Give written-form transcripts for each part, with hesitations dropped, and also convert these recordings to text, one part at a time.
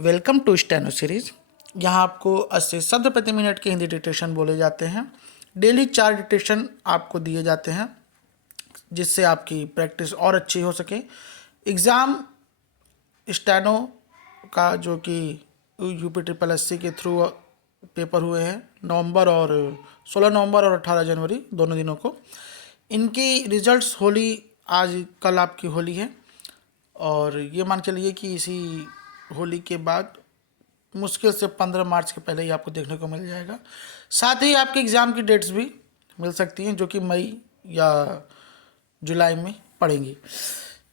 Welcome to steno series. यहाँ आपको 80 शब्द प्रति मिनट के हिंदी डिक्टेशन बोले जाते हैं। डेली 4 डिक्टेशन आपको दिए जाते हैं जिससे आपकी प्रैक्टिस और अच्छी हो सके। एग्ज़ाम स्टेनो का जो कि UP SSC के थ्रू पेपर हुए हैं नवंबर और 16 नवंबर और 18 जनवरी दोनों दिनों को। इनकी रिजल्ट्स होली आज कल आपकी होली है और ये मान के लिए कि इसी होली के बाद मुश्किल से 15 मार्च के पहले ही आपको देखने को मिल जाएगा। साथ ही आपके एग्ज़ाम की डेट्स भी मिल सकती हैं जो कि मई या जुलाई में पड़ेंगी।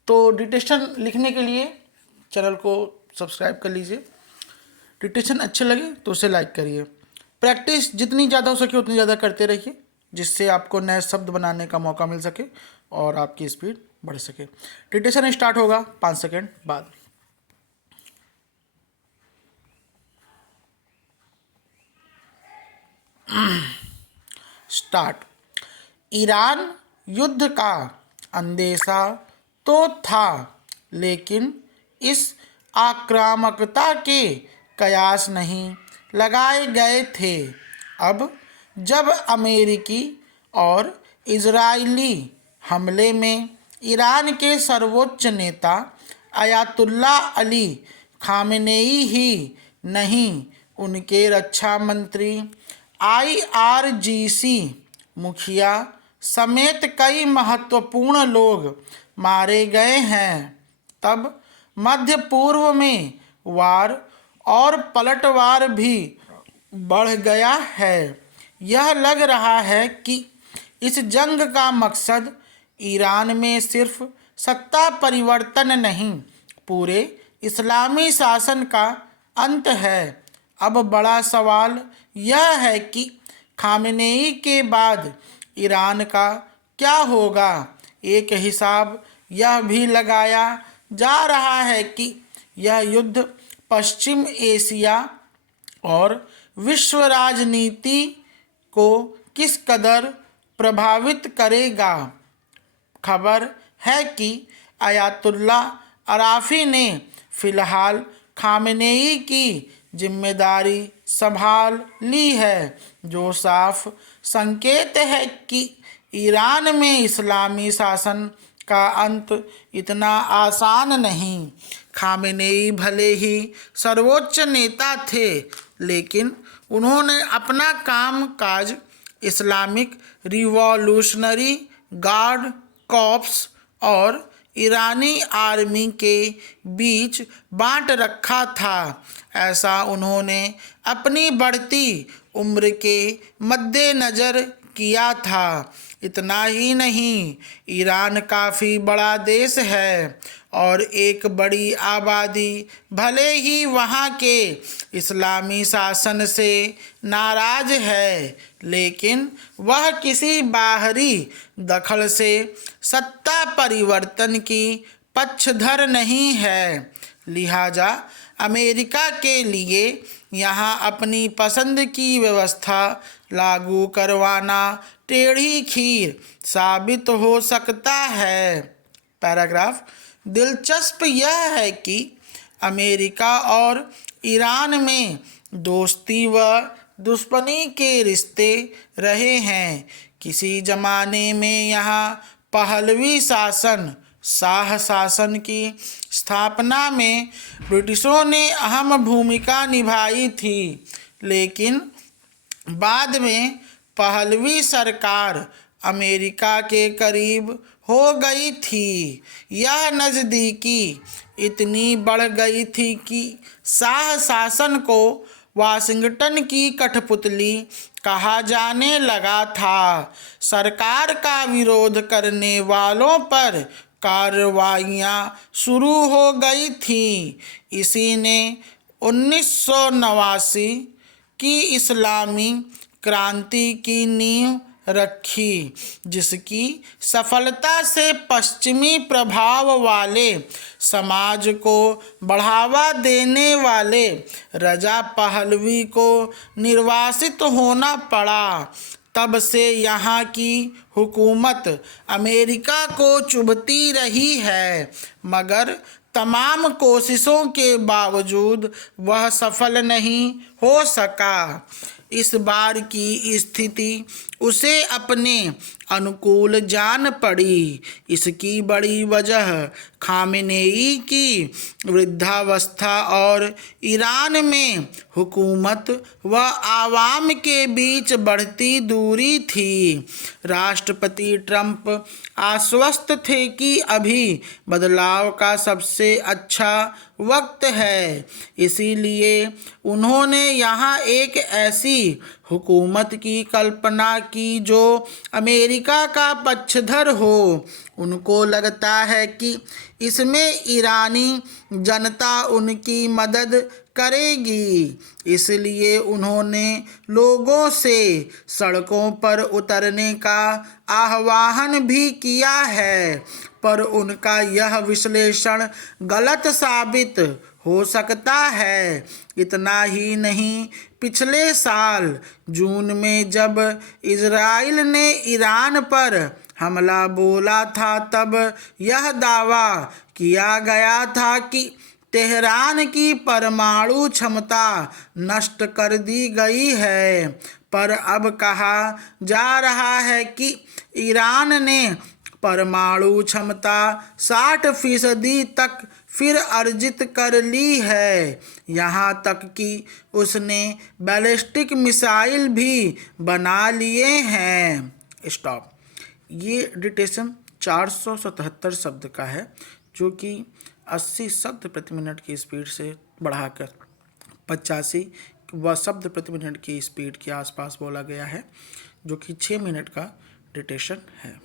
तो डिक्टेशन लिखने के लिए चैनल को सब्सक्राइब कर लीजिए। डिक्टेशन अच्छे लगे तो उसे लाइक करिए। प्रैक्टिस जितनी ज़्यादा हो सके उतनी ज़्यादा करते रहिए जिससे आपको नए शब्द बनाने का मौका मिल सके और आपकी स्पीड बढ़ सके। डिक्टेशन स्टार्ट होगा 5 सेकेंड बाद। स्टार्ट। ईरान युद्ध का अंदेशा तो था लेकिन इस आक्रामकता के कयास नहीं लगाए गए थे। अब जब अमेरिकी और इजरायली हमले में ईरान के सर्वोच्च नेता अयातुल्ला अली खामेनेई ही नहीं उनके रक्षा मंत्री IRGC मुखिया समेत कई महत्वपूर्ण लोग मारे गए हैं, तब मध्य पूर्व में वार और पलटवार भी बढ़ गया है। यह लग रहा है कि इस जंग का मकसद ईरान में सिर्फ सत्ता परिवर्तन नहीं, पूरे इस्लामी शासन का अंत है। अब बड़ा सवाल यह है कि खामेनेई के बाद ईरान का क्या होगा। एक हिसाब यह भी लगाया जा रहा है कि यह युद्ध पश्चिम एशिया और विश्व राजनीति को किस कदर प्रभावित करेगा। खबर है कि अयातुल्ला अराफी ने फिलहाल खामेनेई की जिम्मेदारी संभाल ली है, जो साफ संकेत है कि ईरान में इस्लामी शासन का अंत इतना आसान नहीं। खामेनेई भले ही सर्वोच्च नेता थे लेकिन उन्होंने अपना काम काज इस्लामिक रिवॉल्यूशनरी गार्ड कॉर्प्स और ईरानी आर्मी के बीच बांट रखा था। ऐसा उन्होंने अपनी बढ़ती उम्र के मद्देनज़र किया था। इतना ही नहीं, ईरान काफ़ी बड़ा देश है और एक बड़ी आबादी भले ही वहाँ के इस्लामी शासन से नाराज है लेकिन वह किसी बाहरी दखल से सत्ता परिवर्तन की पक्षधर नहीं है। लिहाजा अमेरिका के लिए यहाँ अपनी पसंद की व्यवस्था लागू करवाना टेढ़ी खीर साबित हो सकता है। पैराग्राफ। दिलचस्प यह है कि अमेरिका और ईरान में दोस्ती व दुश्मनी के रिश्ते रहे हैं। किसी ज़माने में यहाँ पहलवी शाह शासन की स्थापना में ब्रिटिशों ने अहम भूमिका निभाई थी, लेकिन बाद में पहलवी सरकार अमेरिका के करीब हो गई थी। यह नज़दीकी इतनी बढ़ गई थी कि शाह शासन को वाशिंगटन की कठपुतली कहा जाने लगा था। सरकार का विरोध करने वालों पर कार्रवाइयाँ शुरू हो गई थी। इसी ने 1989 की इस्लामी क्रांति की नींव रखी, जिसकी सफलता से पश्चिमी प्रभाव वाले समाज को बढ़ावा देने वाले रजा पहलवी को निर्वासित होना पड़ा। तब से यहाँ की हुकूमत अमेरिका को चुभती रही है, मगर तमाम कोशिशों के बावजूद वह सफल नहीं हो सका। इस बार की स्थिति उसे अपने अनुकूल जान पड़ी। इसकी बड़ी वजह खामेनेई की वृद्धावस्था और ईरान में हुकूमत व आवाम के बीच बढ़ती दूरी थी। राष्ट्रपति ट्रंप आश्वस्त थे कि अभी बदलाव का सबसे अच्छा वक्त है, इसीलिए उन्होंने यहाँ एक ऐसी हुकूमत की कल्पना की जो अमेरिका का पक्षधर हो। उनको लगता है कि इसमें ईरानी जनता उनकी मदद करेगी, इसलिए उन्होंने लोगों से सड़कों पर उतरने का आह्वान भी किया है। पर उनका यह विश्लेषण गलत साबित हो सकता है। इतना ही नहीं, पिछले साल जून में जब इजराइल ने ईरान पर हमला बोला था, तब यह दावा किया गया था कि तेहरान की परमाणु क्षमता नष्ट कर दी गई है। पर अब कहा जा रहा है कि ईरान ने परमाणु क्षमता 60% तक फिर अर्जित कर ली है। यहाँ तक कि उसने बैलिस्टिक मिसाइल भी बना लिए हैं। स्टॉप। ये डिटेशन 477 शब्द का है, जो कि 80 शब्द प्रति मिनट की स्पीड से बढ़ाकर 85 शब्द प्रति मिनट की स्पीड के आसपास बोला गया है, जो कि 6 मिनट का डिटेशन है।